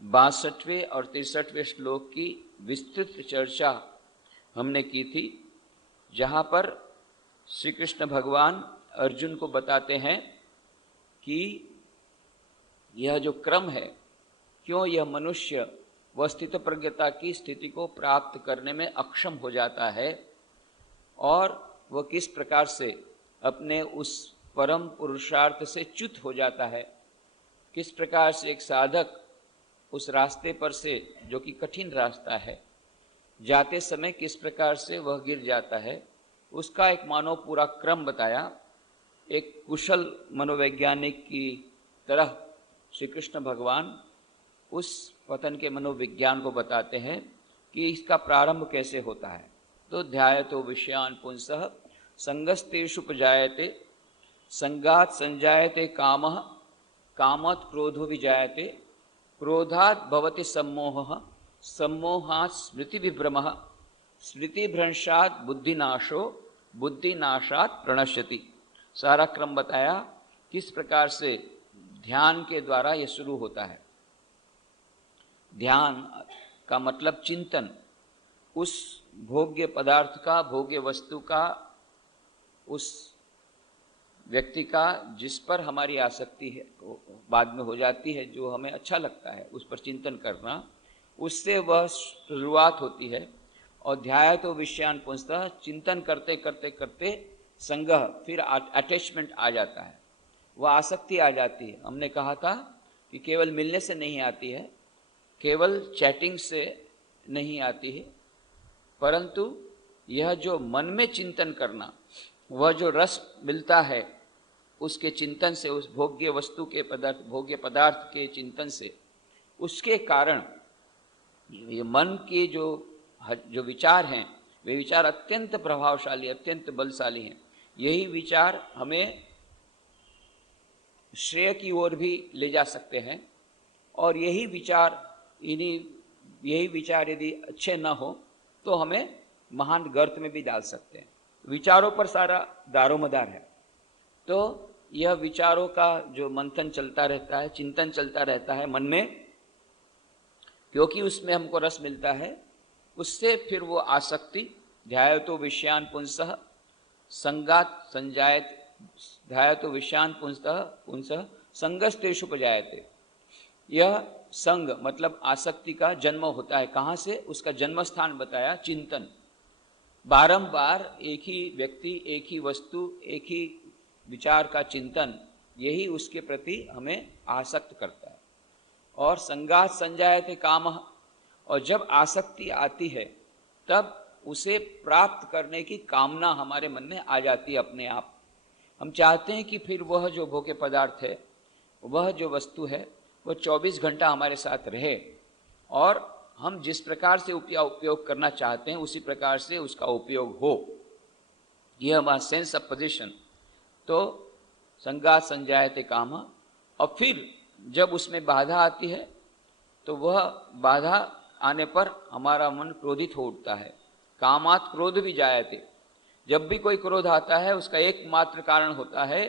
62वें और 63वें श्लोक की विस्तृत चर्चा हमने की थी, जहाँ पर श्री कृष्ण भगवान अर्जुन को बताते हैं कि यह जो क्रम है, क्यों यह मनुष्य वह स्थितप्रज्ञता की स्थिति को प्राप्त करने में अक्षम हो जाता है और वह किस प्रकार से अपने उस परम पुरुषार्थ से च्युत हो जाता है, किस प्रकार से एक साधक उस रास्ते पर से, जो कि कठिन रास्ता है, जाते समय किस प्रकार से वह गिर जाता है, उसका एक मानो पूरा क्रम बताया। एक कुशल मनोवैज्ञानिक की तरह श्री कृष्ण भगवान उस पतन के मनोविज्ञान को बताते हैं कि इसका प्रारंभ कैसे होता है। तो ध्यायतो विषयान् पुंसः संगस्तेषु उपजायते, संगात् संजायते कामः, कामात् क्रोधो विजायते, क्रोधात् भवति सम्मोहः, सम्मोहात् स्मृतिविभ्रमः, स्मृतिभ्रंशात् बुद्धिनाशो, बुद्धिनाशात् प्रणश्यति। सारा क्रम बताया किस प्रकार से ध्यान के द्वारा यह शुरू होता है। ध्यान का मतलब चिंतन, उस भोग्य पदार्थ का, भोग्य वस्तु का, उस व्यक्ति का जिस पर हमारी आसक्ति है, बाद में हो जाती है, जो हमें अच्छा लगता है उस पर चिंतन करना, उससे वह शुरुआत होती है। और ध्यायतो विषयान् पुंसः, चिंतन करते करते करते संगह, फिर अटैचमेंट आ जाता है, वह आसक्ति आ जाती है। हमने कहा था कि केवल मिलने से नहीं आती है, केवल चैटिंग से नहीं आती है, परंतु यह जो मन में चिंतन करना, वह जो रस मिलता है उसके चिंतन से, उस भोग्य वस्तु के पदार्थ, भोग्य पदार्थ के चिंतन से, उसके कारण ये मन के जो विचार हैं, वे विचार अत्यंत प्रभावशाली, अत्यंत बलशाली हैं। यही विचार हमें श्रेय की ओर भी ले जा सकते हैं, और यही विचार यदि अच्छे न हो तो हमें महान गर्त में भी डाल सकते हैं। विचारों पर सारा दारोमदार है। तो यह विचारों का जो मंथन चलता रहता है, चिंतन चलता रहता है मन में, क्योंकि उसमें हमको रस मिलता है, उससे फिर वो आसक्ति, ध्यायतो विषयान् पुंसः संगात् संजायते, ध्यायतो विषयान् पुंसः संगस्तेषु उपजायते। यह संग मतलब आसक्ति का जन्म होता है। कहाँ से? उसका जन्म स्थान बताया, चिंतन। बारंबार एक ही व्यक्ति, एक ही वस्तु, एक ही विचार का चिंतन, यही उसके प्रति हमें आसक्त करता है। और संगात् संजायते कामः, और जब आसक्ति आती है तब उसे प्राप्त करने की कामना हमारे मन में आ जाती है अपने आप। हम चाहते हैं कि फिर वह जो भोग्य पदार्थ है, वह जो वस्तु है, वह 24 घंटा हमारे साथ रहे, और हम जिस प्रकार से उपयोग करना चाहते हैं उसी प्रकार से उसका उपयोग हो। यह हमारा सेंस ऑफ पोजीशन। तो संगात् संजायते कामः, और फिर जब उसमें बाधा आती है तो वह बाधा आने पर हमारा मन क्रोधित हो उठता है। कामात् क्रोध भी जायते। जब भी कोई क्रोध आता है उसका एकमात्र कारण होता है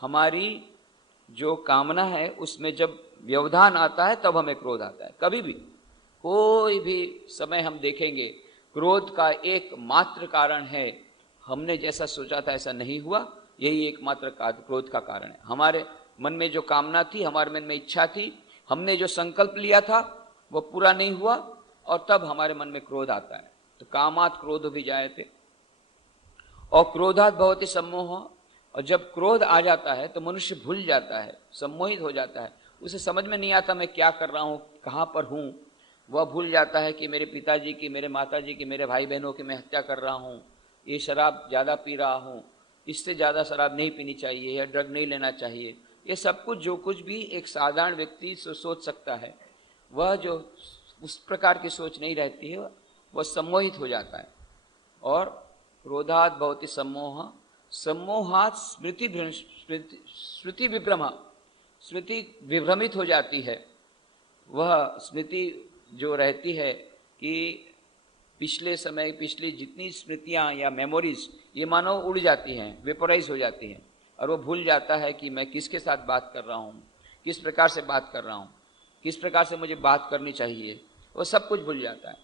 हमारी जो कामना है, उसमें जब व्यवधान आता है तब हमें क्रोध आता है। कभी भी कोई भी समय हम देखेंगे, क्रोध का एकमात्र कारण है हमने जैसा सोचा था ऐसा नहीं हुआ, यही एकमात्र क्रोध का कारण है। हमारे मन में जो कामना थी, हमारे मन में इच्छा थी, हमने जो संकल्प लिया था वो पूरा नहीं हुआ, और तब हमारे मन में क्रोध आता है। तो कामात् क्रोध भी जायते, और क्रोधात् भवति सम्मोह, और जब क्रोध आ जाता है तो मनुष्य भूल जाता है, सम्मोहित हो जाता है, उसे समझ में नहीं आता मैं क्या कर रहा हूँ, कहाँ पर हूँ। वह भूल जाता है कि मेरे पिताजी की, मेरे माताजी की, मेरे भाई बहनों की मैं हत्या कर रहा हूँ, ये शराब ज़्यादा पी रहा हूँ, इससे ज़्यादा शराब नहीं पीनी चाहिए, या ड्रग नहीं लेना चाहिए। ये सब कुछ जो कुछ भी एक साधारण व्यक्ति सोच सकता है, वह जो उस प्रकार की सोच नहीं रहती है, वह सम्मोहित हो जाता है। और क्रोधात् भवति सम्मोह, सम्मोहात् स्मृति विभ्रम, स्मृति विभ्रमित हो जाती है। वह स्मृति जो रहती है कि पिछले समय, पिछली जितनी स्मृतियाँ या मेमोरीज, ये मानो उड़ जाती हैं, वेपोराइज हो जाती हैं, और वो भूल जाता है कि मैं किसके साथ बात कर रहा हूँ, किस प्रकार से बात कर रहा हूँ। किस प्रकार से मुझे बात करनी चाहिए, वो सब कुछ भूल जाता है।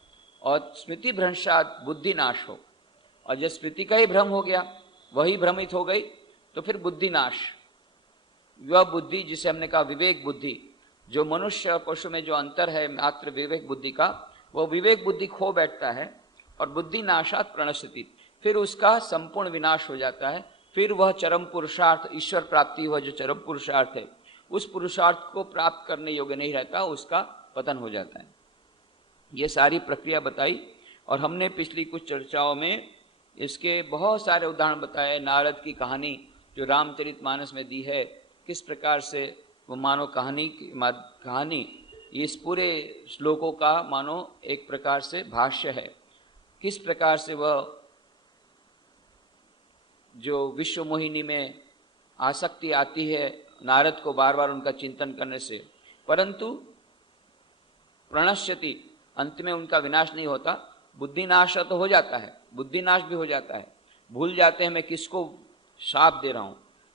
और स्मृति भ्रंशात बुद्धि नाश हो, और जब स्मृति का ही भ्रम हो गया, वही भ्रमित हो गई, तो फिर बुद्धि नाश। वह बुद्धि जिसे हमने कहा विवेक बुद्धि, जो मनुष्य और पशु में जो अंतर है मात्र विवेक बुद्धि का, वो विवेक बुद्धि खो बैठता है और बुद्धि नाशात प्रणश्यति, फिर उसका संपूर्ण विनाश हो जाता है। फिर वह चरम पुरुषार्थ ईश्वर प्राप्ति, वह जो चरम पुरुषार्थ है, उस पुरुषार्थ को प्राप्त करने योग्य नहीं रहता, उसका पतन हो जाता है। ये सारी प्रक्रिया बताई, और हमने पिछली कुछ चर्चाओं में इसके बहुत सारे उदाहरण बताए। नारद की कहानी जो रामचरितमानस में दी है, किस प्रकार से वो मानो कहानी इस पूरे श्लोकों का मानो एक प्रकार से भाष्य है। किस प्रकार से वह जो विश्व मोहिनी में आसक्ति आती है नारद को बार बार उनका चिंतन करने से, परंतु प्रणश्यति, अंत में उनका विनाश नहीं होता। बुद्धिनाश तो हो जाता है, बुद्धिनाश भी हो जाता है, भूल जाते हैं मैं किसको शाप दे रहा हूं,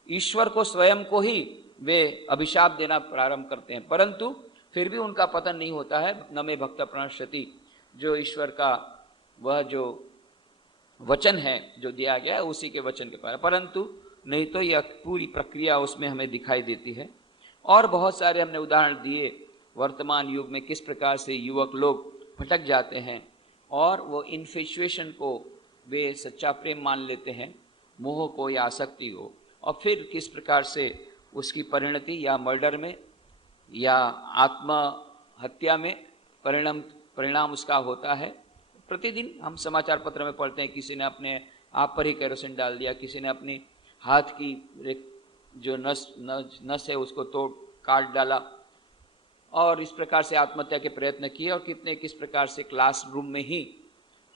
ईश्वर को स्वयं को ही वे अभिशाप देना प्रारंभ करते हैं, परंतु फिर भी उनका पतन नहीं होता है। न मे भक्त प्रणश्यति, जो ईश्वर का वह जो वचन है जो दिया गया है उसी के वचन के पार, परंतु नहीं तो यह पूरी प्रक्रिया उसमें हमें दिखाई देती है। और बहुत सारे हमने उदाहरण दिए वर्तमान युग में किस प्रकार से युवक लोग भटक जाते हैं और वो इन्फेचुएशन को वे सच्चा प्रेम मान लेते हैं, मोह को या आसक्ति को, और फिर किस प्रकार से उसकी परिणति या मर्डर में या आत्महत्या में परिणाम उसका होता है। प्रतिदिन हम समाचार पत्र में पढ़ते हैं, किसी ने अपने आप पर ही केरोसिन डाल दिया, किसी ने अपनी हाथ की जो नस है उसको तोड़ काट डाला, और इस प्रकार से आत्महत्या के प्रयत्न किए, और कितने किस प्रकार से क्लासरूम में ही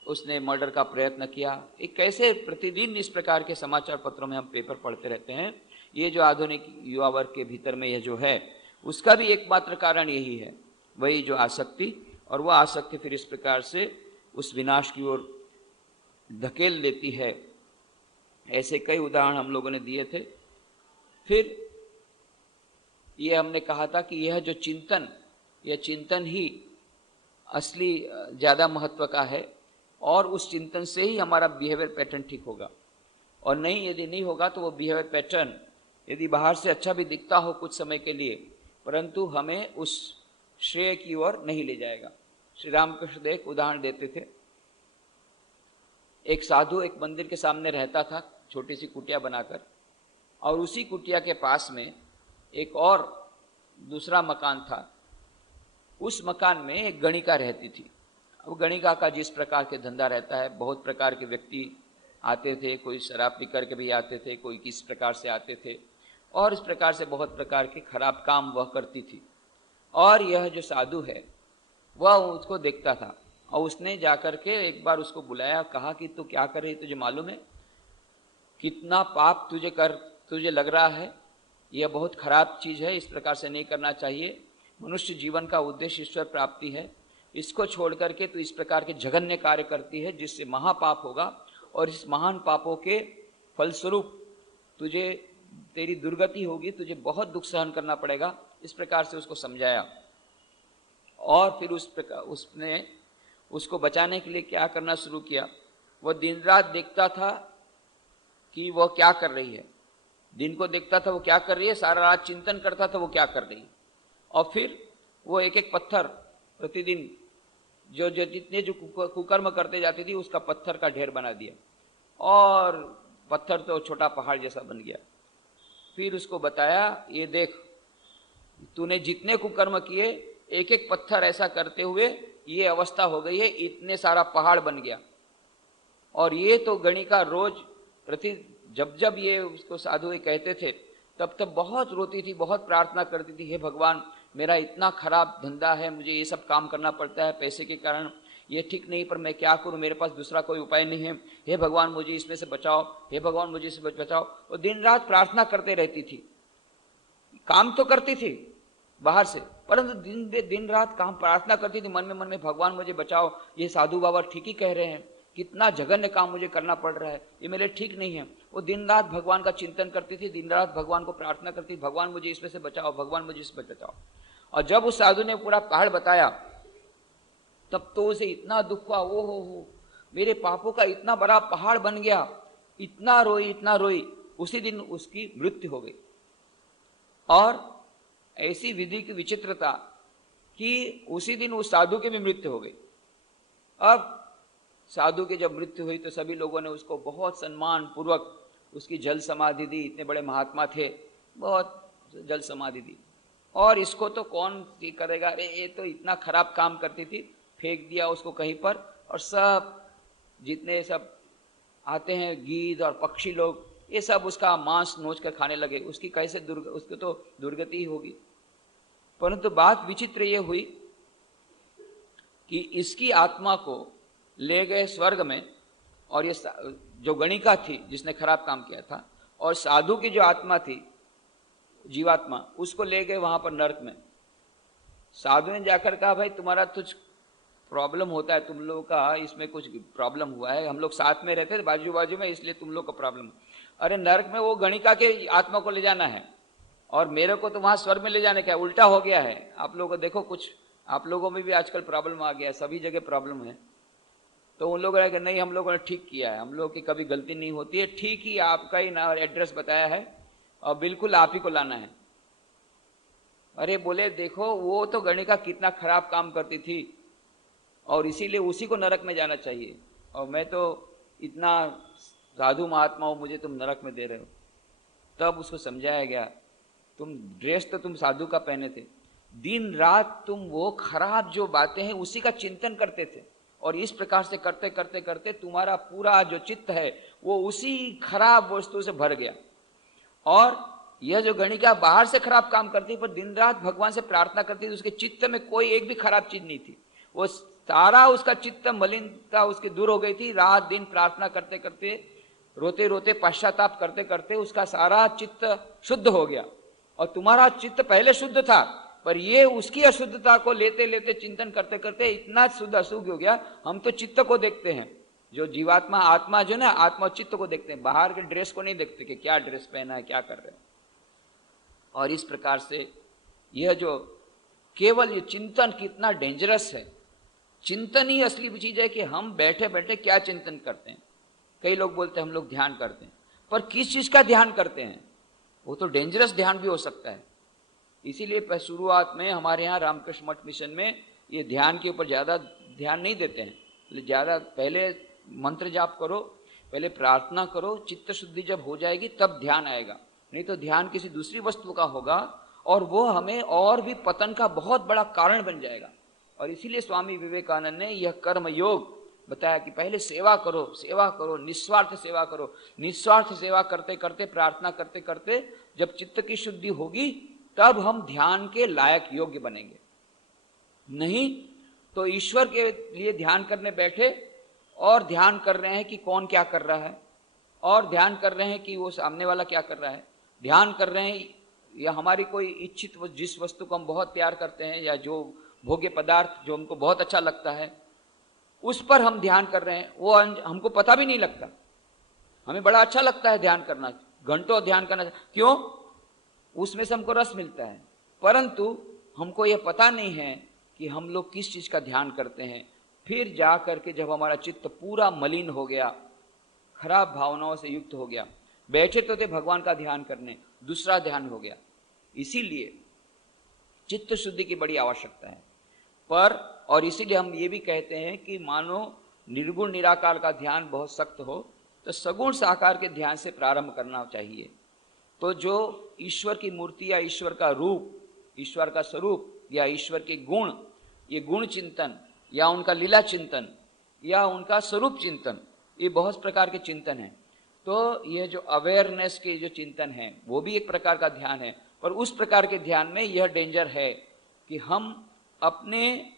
उसने मर्डर का प्रयत्न किया। एक कैसे प्रतिदिन इस प्रकार के समाचार पत्रों में हम पेपर पढ़ते रहते हैं। ये जो आधुनिक युवा वर्ग के भीतर में यह जो है, उसका भी एकमात्र कारण यही है, वही जो आसक्ति, और वह आसक्ति फिर इस प्रकार से उस विनाश की ओर धकेल देती है। ऐसे कई उदाहरण हम लोगों ने दिए थे। फिर ये हमने कहा था कि यह जो चिंतन, यह चिंतन ही असली ज़्यादा महत्व का है, और उस चिंतन से ही हमारा बिहेवियर पैटर्न ठीक होगा। और नहीं, यदि नहीं होगा तो वो बिहेवियर पैटर्न यदि बाहर से अच्छा भी दिखता हो कुछ समय के लिए, परंतु हमें उस श्रेय की ओर नहीं ले जाएगा। श्री रामकृष्ण देव एक उदाहरण देते थे। एक साधु एक मंदिर के सामने रहता था, छोटी सी कुटिया बनाकर, और उसी कुटिया के पास में एक और दूसरा मकान था। उस मकान में एक गणिका रहती थी। अब गणिका का जिस प्रकार के धंधा रहता है, बहुत प्रकार के व्यक्ति आते थे, कोई शराब पी करके भी आते थे, कोई किस प्रकार से आते थे, और इस प्रकार से बहुत प्रकार के खराब काम वह करती थी। और यह जो साधु है वह उसको देखता था, और उसने जाकर के एक बार उसको बुलाया, कहा कि तू क्या कर रही, तुझे मालूम है कितना पाप तुझे लग रहा है, यह बहुत खराब चीज़ है, इस प्रकार से नहीं करना चाहिए। मनुष्य जीवन का उद्देश्य ईश्वर प्राप्ति है, इसको छोड़ करके तू इस प्रकार के जघन्य कार्य करती है जिससे महापाप होगा, और इस महान पापों के फलस्वरूप तेरी दुर्गति होगी, तुझे बहुत दुख सहन करना पड़ेगा। इस प्रकार से उसको समझाया, और फिर उसने उसको बचाने के लिए क्या करना शुरू किया। वह दिन रात देखता था कि वह क्या कर रही है, दिन को देखता था वो क्या कर रही है, सारा रात चिंतन करता था वो क्या कर रही है, और फिर वो एक एक पत्थर प्रतिदिन जो जितने जो कुकर्म करते जाती थी उसका पत्थर का ढेर बना दिया, और पत्थर तो छोटा पहाड़ जैसा बन गया। फिर उसको बताया, ये देख तूने जितने कुकर्म किए, एक एक पत्थर ऐसा करते हुए ये अवस्था हो गई है, इतने सारा पहाड़ बन गया। और ये तो गणिका रोज जब जब ये उसको साधु कहते थे तब तब बहुत रोती थी, बहुत प्रार्थना करती थी, हे भगवान मेरा इतना खराब धंधा है, मुझे ये सब काम करना पड़ता है पैसे के कारण, ये ठीक नहीं, पर मैं क्या करूं, मेरे पास दूसरा कोई उपाय नहीं है, हे भगवान मुझे इसमें से बचाओ, हे भगवान मुझे इससे बचाओ। वो दिन रात प्रार्थना करते रहती थी, काम तो करती थी बाहर से, परंतु दिन रात काम प्रार्थना करती थी मन में भगवान मुझे बचाओ, ये साधु बाबा ठीक ही कह रहे हैं, कितना जघन्य काम मुझे करना पड़ रहा है, ये मेरे ठीक नहीं है। वो दिन रात भगवान का चिंतन करती थी, दिन रात भगवान को प्रार्थना करती, भगवान मुझे इसमें से बचाओ, भगवान मुझे इसमें बचाओ। और जब उस साधु ने पूरा पहाड़ बताया तब तो उसे इतना दुख हुआ, ओ हो, मेरे पापों का इतना बड़ा पहाड़ बन गया। इतना रोई, इतना रोई। उसी दिन उसकी मृत्यु हो गई। और ऐसी विधि की विचित्रता कि उसी दिन उस साधु की भी मृत्यु हो गई। अब साधु की जब मृत्यु हुई तो सभी लोगों ने उसको बहुत सम्मान पूर्वक उसकी जल समाधि दी। इतने बड़े महात्मा थे, बहुत जल समाधि दी। और इसको तो कौन करेगा, अरे ये तो इतना खराब काम करती थी, फेंक दिया उसको कहीं पर। और सब जितने सब आते हैं गीध और पक्षी लोग, ये सब उसका मांस नोच कर खाने लगे। उसकी कैसे उसको तो दुर्गति ही होगी। परंतु बात विचित्र ये हुई कि इसकी आत्मा को ले गए स्वर्ग में, और ये जो गणिका थी जिसने खराब काम किया था, और साधु की जो आत्मा थी जीवात्मा, उसको ले गए वहां पर नरक में। साधु ने जाकर कहा, भाई तुम्हारा कुछ प्रॉब्लम होता है, तुम लोगों का इसमें कुछ प्रॉब्लम हुआ है, हम लोग साथ में रहते थे बाजू बाजू में, इसलिए तुम लोग का प्रॉब्लम। अरे नरक में वो गणिका के आत्मा को ले जाना है और मेरे को तो वहां स्वर्ग में ले जाने का, उल्टा हो गया है। आप लोगों को देखो, कुछ आप लोगों में भी आजकल प्रॉब्लम आ गया है, सभी जगह प्रॉब्लम है। तो उन लोगों ने नहीं, हम लोगों ने ठीक किया है, हम लोग की कभी गलती नहीं होती है, ठीक ही आपका ही ना एड्रेस बताया है और बिल्कुल आप ही को लाना है। अरे बोले देखो, वो तो गणिका कितना खराब काम करती थी और इसीलिए उसी को नरक में जाना चाहिए, और मैं तो इतना साधु महात्मा हूं, मुझे तुम नरक में दे रहे हो। तब उसको समझाया गया, तुम ड्रेस तो तुम साधु का पहने थे, दिन रात तुम वो खराब जो बातें हैं उसी का चिंतन करते थे, और इस प्रकार से करते करते करते तुम्हारा पूरा जो चित्त है वो उसी खराब वस्तु से भर गया। और यह जो गणिका बाहर से खराब काम करती पर दिन रात भगवान से प्रार्थना करती थी, उसके चित्त में कोई एक भी खराब चीज नहीं थी। वो सारा उसका चित्त मलिनता उसकी दूर हो गई थी। रात दिन प्रार्थना करते करते, रोते रोते, पश्चाताप करते करते उसका सारा चित्त शुद्ध हो गया। और तुम्हारा चित्त पहले शुद्ध था, पर ये उसकी अशुद्धता को लेते लेते चिंतन करते करते इतना शुद्ध अशुद्ध हो गया। हम तो चित्त को देखते हैं, जो जीवात्मा आत्मा जो ना, आत्मा चित्त को देखते हैं, बाहर के ड्रेस को नहीं देखते कि क्या ड्रेस पहना है, क्या कर रहे हैं। और इस प्रकार से यह जो केवल ये चिंतन कितना डेंजरस है। चिंतन ही असली चीज है कि हम बैठे बैठे क्या चिंतन करते हैं। कई लोग बोलते हैं हम लोग ध्यान करते हैं, पर किस चीज का ध्यान करते हैं, वो तो डेंजरस ध्यान भी हो सकता है। इसीलिए शुरुआत में हमारे यहाँ रामकृष्ण मठ मिशन में ये ध्यान के ऊपर ज्यादा ध्यान नहीं देते हैं। ज्यादा पहले मंत्र जाप करो, पहले प्रार्थना करो, चित्त शुद्धि जब हो जाएगी तब ध्यान आएगा। नहीं तो ध्यान किसी दूसरी वस्तु का होगा और वो हमें और भी पतन का बहुत बड़ा कारण बन जाएगा। और इसीलिए स्वामी विवेकानंद ने यह कर्म योग बताया कि पहले सेवा करो, सेवा करो, निस्वार्थ सेवा करो। निस्वार्थ सेवा करते करते, प्रार्थना करते करते जब चित्त की शुद्धि होगी तब हम ध्यान के लायक योग्य बनेंगे। नहीं तो ईश्वर के लिए ध्यान करने बैठे और ध्यान कर रहे हैं कि कौन क्या कर रहा है, और ध्यान कर रहे हैं कि वो सामने वाला क्या कर रहा है, ध्यान कर रहे हैं या हमारी कोई इच्छित जिस वस्तु को हम बहुत प्यार करते हैं या जो भोग्य पदार्थ जो हमको बहुत अच्छा लगता है उस पर हम ध्यान कर रहे हैं, वो हमको पता भी नहीं लगता। हमें बड़ा अच्छा लगता है ध्यान करना, घंटों ध्यान करना, क्यों? उसमें से हमको रस मिलता है। परंतु हमको यह पता नहीं है कि हम लोग किस चीज का ध्यान करते हैं। फिर जा करके जब हमारा चित्त पूरा मलिन हो गया, खराब भावनाओं से युक्त हो गया, बैठे तो थे भगवान का ध्यान करने, दूसरा ध्यान हो गया। इसीलिए चित्त शुद्धि की बड़ी आवश्यकता है। पर और इसीलिए हम ये भी कहते हैं कि मानो निर्गुण निराकार का ध्यान बहुत सख्त हो तो सगुण साकार के ध्यान से प्रारंभ करना चाहिए। तो जो ईश्वर की मूर्ति या ईश्वर का रूप, ईश्वर का स्वरूप या ईश्वर के गुण, ये गुण चिंतन या उनका लीला चिंतन या उनका स्वरूप चिंतन, ये बहुत प्रकार के चिंतन हैं। तो ये जो अवेयरनेस के जो चिंतन है वो भी एक प्रकार का ध्यान है। पर उस प्रकार के ध्यान में यह डेंजर है कि हम अपने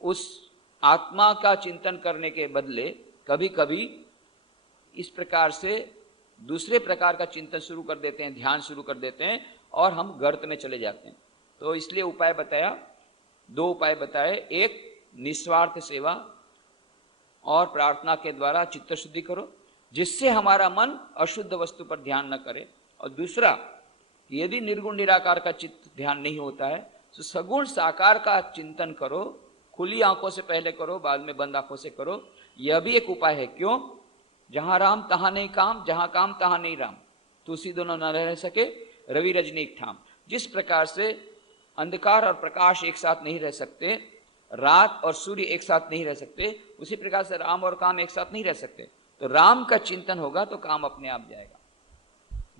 उस आत्मा का चिंतन करने के बदले कभी कभी इस प्रकार से दूसरे प्रकार का चिंतन शुरू कर देते हैं, ध्यान शुरू कर देते हैं और हम गर्त में चले जाते हैं। तो इसलिए उपाय बताया, दो उपाय बताए, एक निस्वार्थ सेवा और प्रार्थना के द्वारा चित्त शुद्धि करो जिससे हमारा मन अशुद्ध वस्तु पर ध्यान न करे, और दूसरा यदि निर्गुण निराकार का चित्त ध्यान नहीं होता है, तो सगुण साकार का चिंतन करो, खुली आंखों से पहले करो, बाद में बंद आंखों से करो। यह भी एक उपाय है। क्यों? जहां राम तहां नहीं काम, जहां काम तहां नहीं राम, तुलसी दोनों न रह सके, रवि रजनी एक ठाम। जिस प्रकार से अंधकार और प्रकाश एक साथ नहीं रह सकते, रात और सूर्य एक साथ नहीं रह सकते, उसी प्रकार से राम और काम एक साथ नहीं रह सकते। तो राम का चिंतन होगा तो काम अपने आप जाएगा,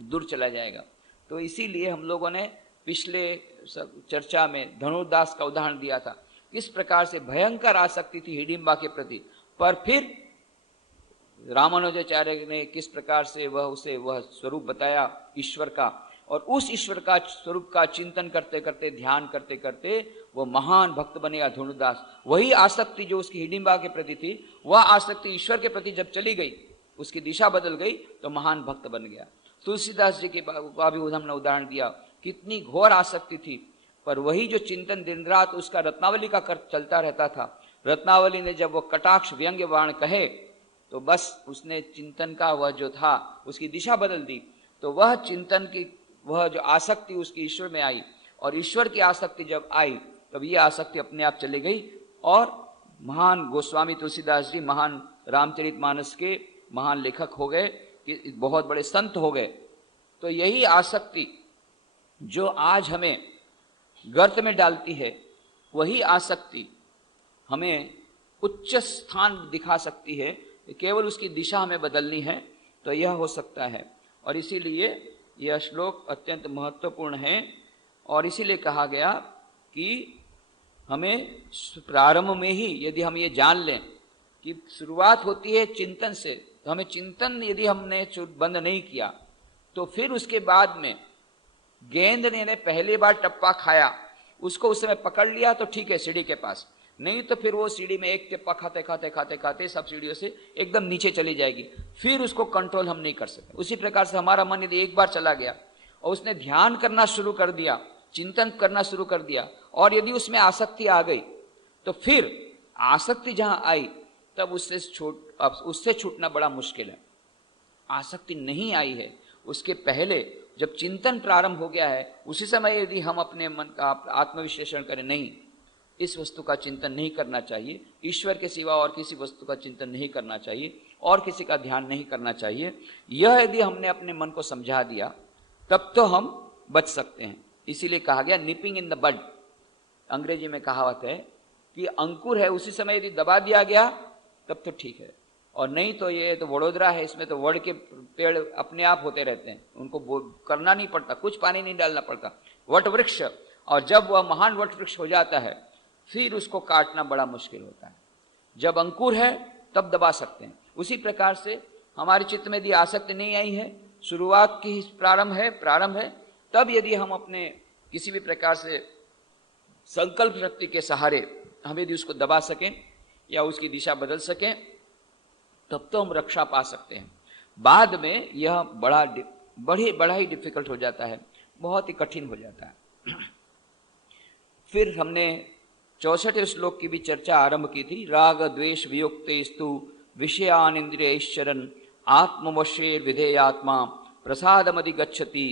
दूर चला जाएगा। तो इसीलिए हम लोगों ने पिछले चर्चा में धनुर्दास का उदाहरण दिया था, किस प्रकार से भयंकर आसक्ति थी हिडिंबा के प्रति, पर फिर रामानुजाचार्य ने किस प्रकार से वह स्वरूप बताया ईश्वर का, और उस ईश्वर का स्वरूप का चिंतन करते करते, ध्यान करते करते वो महान भक्त बनेगा धनुर्दास। वही आसक्ति जो उसकी हिडिंबा के प्रति थी, वह आसक्ति ईश्वर के प्रति जब चली गई, उसकी दिशा बदल गई, तो महान भक्त बन गया। तुलसीदास जी के का भी हमने उदाहरण दिया, कितनी घोर आसक्ति थी, पर वही जो चिंतन दिन रात उसका रत्नावली का कर चलता रहता था। रत्नावली ने जब वो कटाक्ष व्यंग्य बाण कहे, तो बस उसने चिंतन का वह जो था उसकी दिशा बदल दी। तो वह चिंतन की वह जो आसक्ति उसकी ईश्वर में आई, और ईश्वर की आसक्ति जब आई, तब ये आसक्ति अपने आप चली गई, और महान गोस्वामी तुलसीदास जी महान रामचरितमानस के महान लेखक हो गए, कि बहुत बड़े संत हो गए। तो यही आसक्ति जो आज हमें गर्त में डालती है, वही आसक्ति हमें उच्च स्थान दिखा सकती है। केवल उसकी दिशा हमें बदलनी है, तो यह हो सकता है। और इसीलिए यह श्लोक अत्यंत महत्वपूर्ण है, और इसीलिए कहा गया कि हमें प्रारंभ में ही यदि हम ये जान लें कि शुरुआत होती है चिंतन से, तो हमें चिंतन यदि हमने बंद नहीं किया, तो फिर उसके बाद में गेंद ने पहली बार टप्पा खाया, उसको उस समय पकड़ लिया तो ठीक है सीढ़ी के पास, नहीं तो फिर वो सीढ़ी में एक टिप्पा खाते खाते खाते खाते सब सीढ़ियों से एकदम नीचे चली जाएगी, फिर उसको कंट्रोल हम नहीं कर सकते। उसी प्रकार से हमारा मन यदि एक बार चला गया और उसने ध्यान करना शुरू कर दिया, चिंतन करना शुरू कर दिया, और यदि उसमें आसक्ति आ गई, तो फिर आसक्ति जहां आई तब उससे छूटना बड़ा मुश्किल है। आसक्ति नहीं आई है, उसके पहले जब चिंतन प्रारंभ हो गया है, उसी समय यदि हम अपने मन का आत्मविश्लेषण करें, नहीं, इस वस्तु का चिंतन नहीं करना चाहिए, ईश्वर के सिवा और किसी वस्तु का चिंतन नहीं करना चाहिए, और किसी का ध्यान नहीं करना चाहिए, यह यदि हमने अपने मन को समझा दिया, तब तो हम बच सकते हैं। इसीलिए कहा गया निपिंग इन द बड। अंग्रेजी में कहावत है कि अंकुर है, उसी समय यदि दबा दिया गया तब तो ठीक है, और नहीं तो ये तो वडोदरा है, इसमें तो वड के पेड़ अपने आप होते रहते हैं, उनको करना नहीं पड़ता, कुछ पानी नहीं डालना पड़ता, वट वृक्ष। और जब वह महान वट वृक्ष हो जाता है, फिर उसको काटना बड़ा मुश्किल होता है। जब अंकुर है तब दबा सकते हैं। उसी प्रकार से हमारे चित्त में यदि आसक्ति नहीं आई है, शुरुआत की प्रारंभ है, तब यदि हम अपने किसी भी प्रकार से संकल्प शक्ति के सहारे हम यदि उसको दबा सकें या उसकी दिशा बदल सकें, तब तो हम रक्षा पा सकते हैं। बाद में यह बड़ा ही डिफिकल्ट हो जाता है, बहुत ही कठिन हो जाता है। फिर हमने 64 श्लोक की भी चर्चा आरंभ की थी। राग द्वेष वियुक्तेस्तु विषयान इंद्रियैश्चरन् आत्मवशे विधेयात्मा प्रसादमधिगच्छति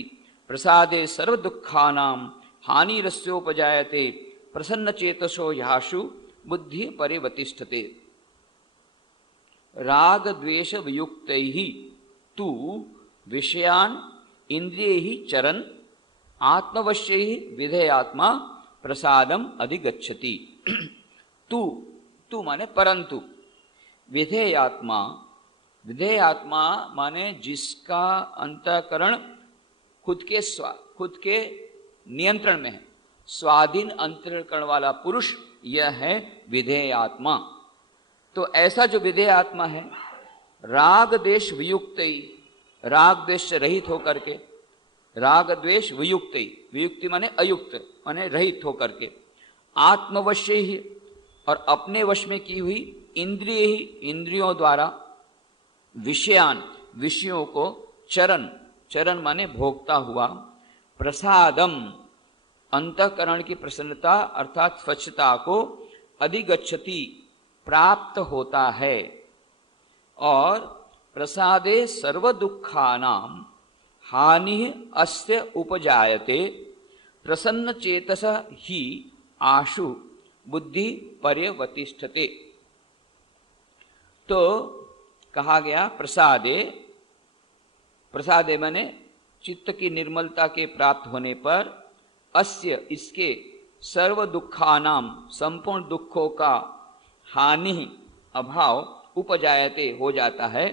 प्रसादे सर्व दुखानां हानिरस्योपजायते प्रसन्न चेतसो याशु बुद्धि परिवतिष्ठते। राग द्वेष वियुक्तैः तु विषयान इंद्रियैः चरन् आत्मवश्यैः विधेयात्मा प्रसादम अधिगच्छति। तू माने परंतु, विधेयात्मा माने जिसका अंतःकरण खुद के नियंत्रण में है, स्वाधीन अंतःकरण वाला पुरुष, यह है विधेयात्मा। तो ऐसा जो विधेयात्मा है, राग द्वेष वियुक्त, राग द्वेष से रहित होकर के, राग द्वेष वियुक्त, वियुक्ति माने अयुक्त माने रहित होकर के, आत्मवश्य ही और अपने वश में की हुई इंद्रिय ही, इंद्रियों द्वारा, विषयान विषयों को, चरण माने भोगता हुआ, प्रसादम अंतःकरण की प्रसन्नता अर्थात स्वच्छता को, अधिगच्छति प्राप्त होता है, और प्रसादे सर्व दुखानां हानि अस्य उपजायते प्रसन्न चेतस ही आशु बुद्धि पर्यवतिष्ठते। तो कहा गया प्रसादे, प्रसादे माने चित्त की निर्मलता के प्राप्त होने पर अस्य इसके सर्व दुखानाम संपूर्ण दुखों का हानि अभाव उपजायते हो जाता है।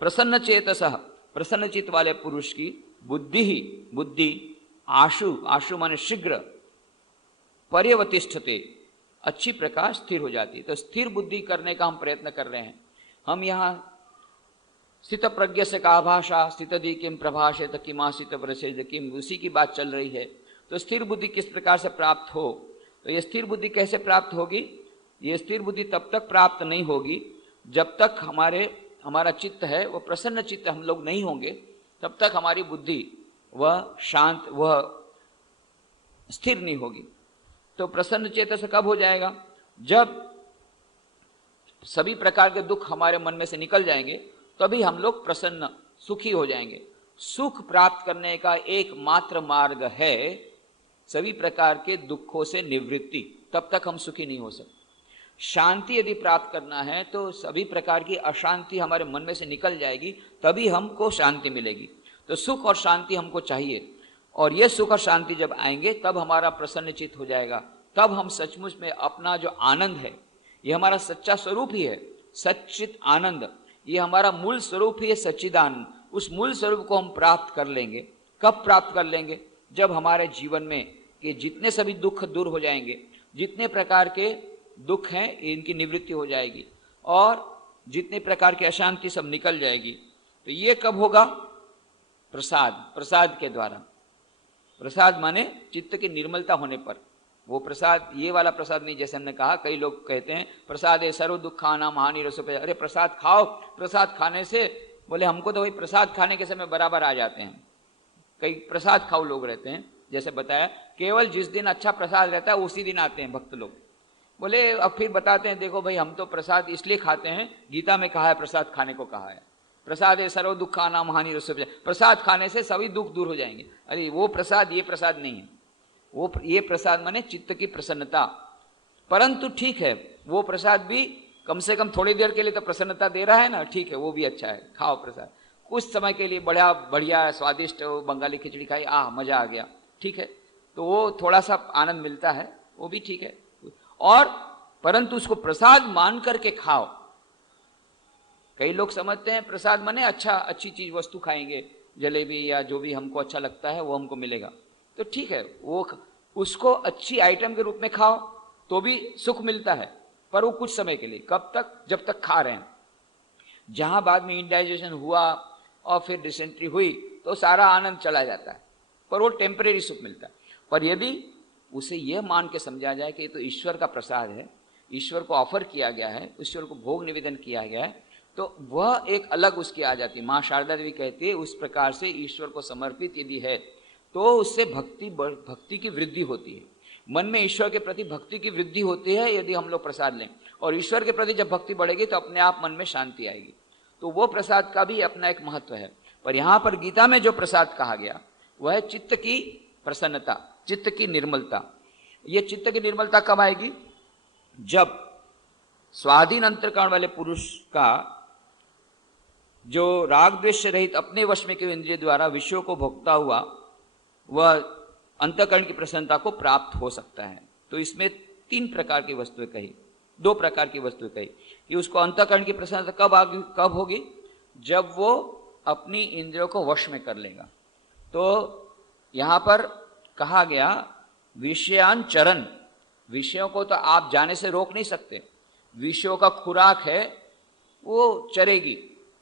प्रसन्न चेतसः प्रसन्न चित्त वाले पुरुष की बुद्धि ही बुद्धि आशु आशु माने शीघ्र पर्यवतिष्ठते अच्छी प्रकार स्थिर हो जाती है। तो स्थिर बुद्धि करने का हम प्रयत्न कर रहे हैं। हम यहाँ स्थित प्रज्ञ से का भाषा स्थितधि किम प्रभाषेत किमासित प्रसेद किम, उसी की बात चल रही है। तो स्थिर बुद्धि किस प्रकार से प्राप्त हो, तो ये स्थिर बुद्धि कैसे प्राप्त होगी? ये स्थिर बुद्धि तब तक प्राप्त नहीं होगी जब तक हमारा चित्त है वो प्रसन्न चित्त हम लोग नहीं होंगे, तब तक हमारी बुद्धि वह शांत वह स्थिर नहीं होगी। तो प्रसन्न चेतस कब हो जाएगा? जब सभी प्रकार के दुख हमारे मन में से निकल जाएंगे, तभी हम लोग प्रसन्न सुखी हो जाएंगे। सुख प्राप्त करने का एकमात्र मार्ग है सभी प्रकार के दुखों से निवृत्ति, तब तक हम सुखी नहीं हो सकते। शांति यदि प्राप्त करना है तो सभी प्रकार की अशांति हमारे मन में से निकल जाएगी, तभी हमको शांति मिलेगी। तो सुख और शांति हमको चाहिए, और ये सुख और शांति जब आएंगे तब हमारा प्रसन्न चित्त हो जाएगा। तब हम सचमुच में अपना जो आनंद है, ये हमारा सच्चा स्वरूप ही है, सच्चित आनंद, ये हमारा मूल स्वरूप ही है सच्चिदानंद। उस मूल स्वरूप को हम प्राप्त कर लेंगे। कब प्राप्त कर लेंगे? जब हमारे जीवन में के जितने सभी दुख दूर हो जाएंगे, जितने प्रकार के दुख हैं इनकी निवृत्ति हो जाएगी, और जितने प्रकार की अशांति सब निकल जाएगी। तो ये कब होगा? प्रसाद के द्वारा। प्रसाद माने चित्त की निर्मलता होने पर। वो प्रसाद ये वाला प्रसाद नहीं, जैसे हमने कहा कई लोग कहते हैं प्रसाद है सर्व दुखानाम हानि रसोपे, अरे प्रसाद खाओ, प्रसाद खाने से बोले हमको तो वही प्रसाद खाने के समय बराबर आ जाते हैं। कई प्रसाद खाओ लोग रहते हैं, जैसे बताया केवल जिस दिन अच्छा प्रसाद रहता है उसी दिन आते हैं भक्त लोग। बोले अब फिर बताते हैं देखो भाई हम तो प्रसाद इसलिए खाते हैं, गीता में कहा है प्रसाद खाने को कहा है, प्रसाद है सर्व दुखानाम हानि रसोपे, प्रसाद खाने से सभी दुख दूर हो जाएंगे। अरे वो प्रसाद ये प्रसाद नहीं है, वो ये प्रसाद माने चित्त की प्रसन्नता। परंतु ठीक है वो प्रसाद भी कम से कम थोड़ी देर के लिए तो प्रसन्नता दे रहा है ना, ठीक है वो भी अच्छा है, खाओ प्रसाद। कुछ समय के लिए बड़ा बढ़िया स्वादिष्ट बंगाली खिचड़ी खाई, मजा आ गया, ठीक है, तो वो थोड़ा सा आनंद मिलता है, वो भी ठीक है। और परंतु उसको प्रसाद मान करके खाओ। कई लोग समझते हैं प्रसाद माने अच्छी चीज वस्तु खाएंगे, जलेबी या जो भी हमको अच्छा लगता है वो हमको मिलेगा, तो ठीक है वो उसको अच्छी आइटम के रूप में खाओ तो भी सुख मिलता है, पर वो कुछ समय के लिए। कब तक? जब तक खा रहे हैं। जहां बाद में इंडाइजेशन हुआ और फिर डिसेंट्री हुई तो सारा आनंद चला जाता है, पर वो टेम्परेरी सुख मिलता है। पर यदि उसे यह मान के समझा जाए कि ये तो ईश्वर का प्रसाद है, ईश्वर को ऑफर किया गया है, ईश्वर को भोग निवेदन किया गया है, तो वह एक अलग उसकी आ जाती है। माँ शारदा देवी कहती है उस प्रकार से ईश्वर को समर्पित यदि है तो उससे भक्ति की वृद्धि होती है। मन में ईश्वर के प्रति भक्ति की वृद्धि होती है यदि हम लोग प्रसाद लें, और ईश्वर के प्रति जब भक्ति बढ़ेगी तो अपने आप मन में शांति आएगी। तो वो प्रसाद का भी अपना एक महत्व है। पर यहाँ पर गीता में जो प्रसाद कहा गया वह है चित्त की प्रसन्नता, चित्त की निर्मलता। ये चित्त की निर्मलता कब आएगी? जब स्वाधीन अंतःकरण वाले पुरुष का जो राग द्वेष रहित अपने वश में के इंद्रिय द्वारा विषयों को भोगता हुआ वह अंतःकरण की प्रसन्नता को प्राप्त हो सकता है। तो इसमें 3 प्रकार की वस्तुएं कही, 2 प्रकार की वस्तुएं कही कि उसको अंतःकरण की प्रसन्नता कब होगी? जब वो अपनी इंद्रियों को वश में कर लेगा। तो यहाँ पर कहा गया विषयांचरण, विषयों को तो आप जाने से रोक नहीं सकते, विषयों का खुराक है वो चरेगी,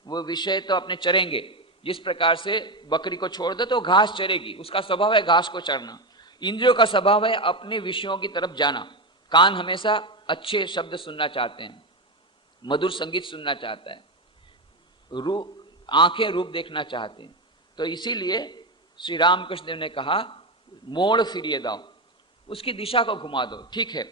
वो विषय तो अपने चरेंगे। जिस प्रकार से बकरी को छोड़ दो तो घास चरेगी, उसका स्वभाव है घास को चरना। इंद्रियों का स्वभाव है अपने विषयों की तरफ जाना। कान हमेशा अच्छे शब्द सुनना चाहते हैं, मधुर संगीत सुनना चाहता है, आंखें रूप देखना चाहते हैं। तो इसीलिए श्री रामकृष्ण देव ने कहा मोड़ फिरिए दाओ, उसकी दिशा को घुमा दो। ठीक है,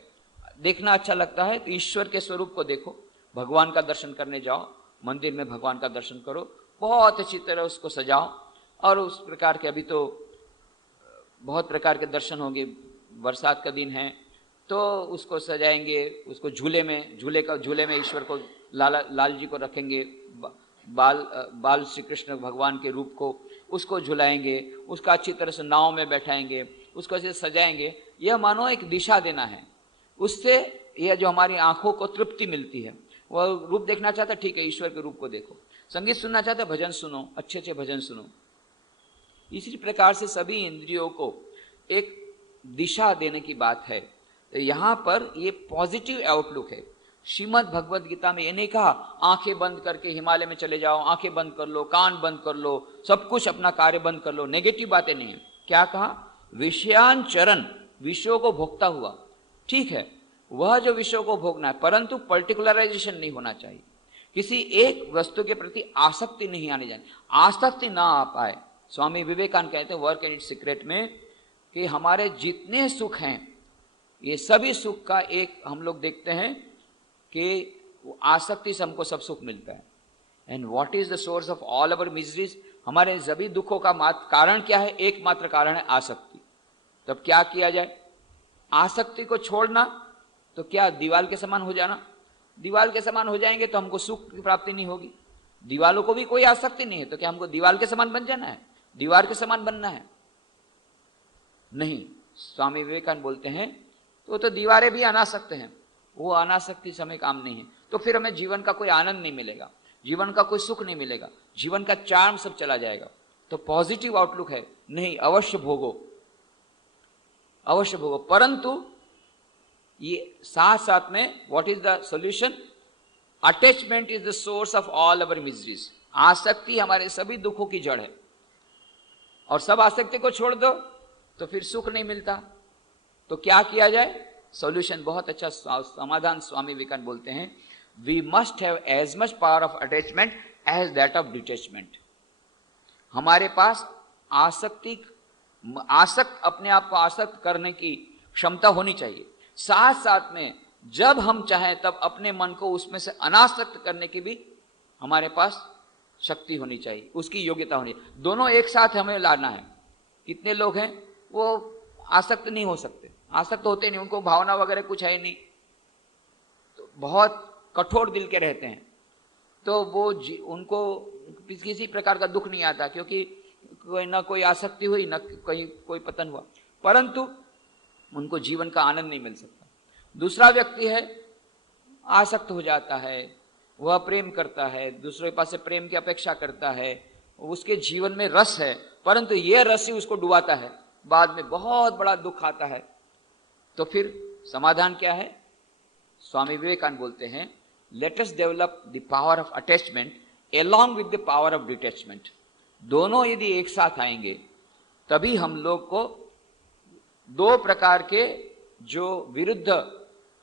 देखना अच्छा लगता है तो ईश्वर के स्वरूप को देखो, भगवान का दर्शन करने जाओ, मंदिर में भगवान का दर्शन करो, बहुत अच्छी तरह उसको सजाओ। और उस प्रकार के अभी तो बहुत प्रकार के दर्शन होंगे। बरसात का दिन है तो उसको सजाएंगे, उसको झूले में ईश्वर को लाल जी को रखेंगे, बाल श्री कृष्ण भगवान के रूप को उसको झुलाएंगे, उसका अच्छी तरह से नाव में बैठाएंगे, उसको अच्छे से सजाएंगे। यह मानो एक दिशा देना है। उससे यह जो हमारी आंखों को तृप्ति मिलती है, वह रूप देखना चाहता, ठीक है ईश्वर के रूप को देखो। संगीत सुनना चाहता, भजन सुनो, अच्छे अच्छे भजन सुनो। इसी प्रकार से सभी इंद्रियों को एक दिशा देने की बात है। तो यहाँ पर ये पॉजिटिव आउटलुक है। श्रीमद् भगवद गीता में ये नहीं कहा आंखें बंद करके हिमालय में चले जाओ, आंखें बंद कर लो, कान बंद कर लो, सब कुछ अपना कार्य बंद कर लो, नेगेटिव बातें नहीं है। क्या कहा? विषयांचरण, विषयों को भोगता हुआ। ठीक है, वह जो विषयों को भोगना है, परंतु पर्टिकुलराइजेशन नहीं होना चाहिए। किसी एक वस्तु के प्रति आसक्ति नहीं आने जानी, आसक्ति ना आ पाए। स्वामी विवेकानंद कहते हैं वर्क एंड इट्स सीक्रेट में कि हमारे जितने सुख हैं, ये सभी सुख का एक हम लोग देखते हैं कि आसक्ति से हमको सब सुख मिलता है। And what is the source of all our miseries? हमारे सभी दुखों का कारण क्या है? एकमात्र कारण है आसक्ति। तब क्या किया जाए? आसक्ति को छोड़ना तो क्या दीवाल के समान हो जाना? दीवाल के समान हो जाएंगे तो हमको सुख की प्राप्ति नहीं होगी। दीवालों को भी कोई आसक्ति नहीं है, तो क्या हमको दीवाल के समान बन जाना है, दीवार के समान बनना है? नहीं। स्वामी विवेकानंद बोलते हैं तो दीवारें भी अनासक्त हैं, वो अनासक्ति से हमें काम नहीं है। तो फिर हमें जीवन का कोई आनंद नहीं मिलेगा, जीवन का कोई सुख नहीं मिलेगा, जीवन का चार्म सब चला जाएगा। तो पॉजिटिव आउटलुक है, नहीं अवश्य भोगो, अवश्य भोगो। परंतु ये साथ साथ में what is the solution? Attachment is the source of all our miseries. आसक्ति हमारे सभी दुखों की जड़ है, और सब आसक्ति को छोड़ दो तो फिर सुख नहीं मिलता। तो क्या किया जाए? सॉल्यूशन बहुत अच्छा समाधान स्वामी विवेकानंद बोलते हैं, we must have as much power of attachment as that of detachment. हमारे पास अपने आप को आसक्त करने की क्षमता होनी चाहिए। साथ साथ में जब हम चाहें तब अपने मन को उसमें से अनासक्त करने की भी हमारे पास शक्ति होनी चाहिए, उसकी योग्यता होनी चाहिए। दोनों एक साथ हमें लाना है। कितने लोग हैं वो आसक्त नहीं हो सकते, आसक्त होते नहीं, उनको भावना वगैरह कुछ है नहीं, तो बहुत कठोर दिल के रहते हैं, तो वो उनको किसी प्रकार का दुख नहीं आता, क्योंकि कोई ना कोई आसक्ति हुई ना कहीं कोई पतन हुआ, परंतु उनको जीवन का आनंद नहीं मिल सकता। दूसरा व्यक्ति है आसक्त हो जाता है, वह प्रेम करता है, दूसरे के पास से प्रेम की अपेक्षा करता है, उसके जीवन में रस है, परंतु यह रस ही उसको डुबाता है, बाद में बहुत बड़ा दुख आता है। तो फिर समाधान क्या है? स्वामी विवेकानंद बोलते हैं, let us develop the power of attachment along with the power of detachment। दोनों यदि एक साथ आएंगे तभी हम लोग को दो प्रकार के जो विरुद्ध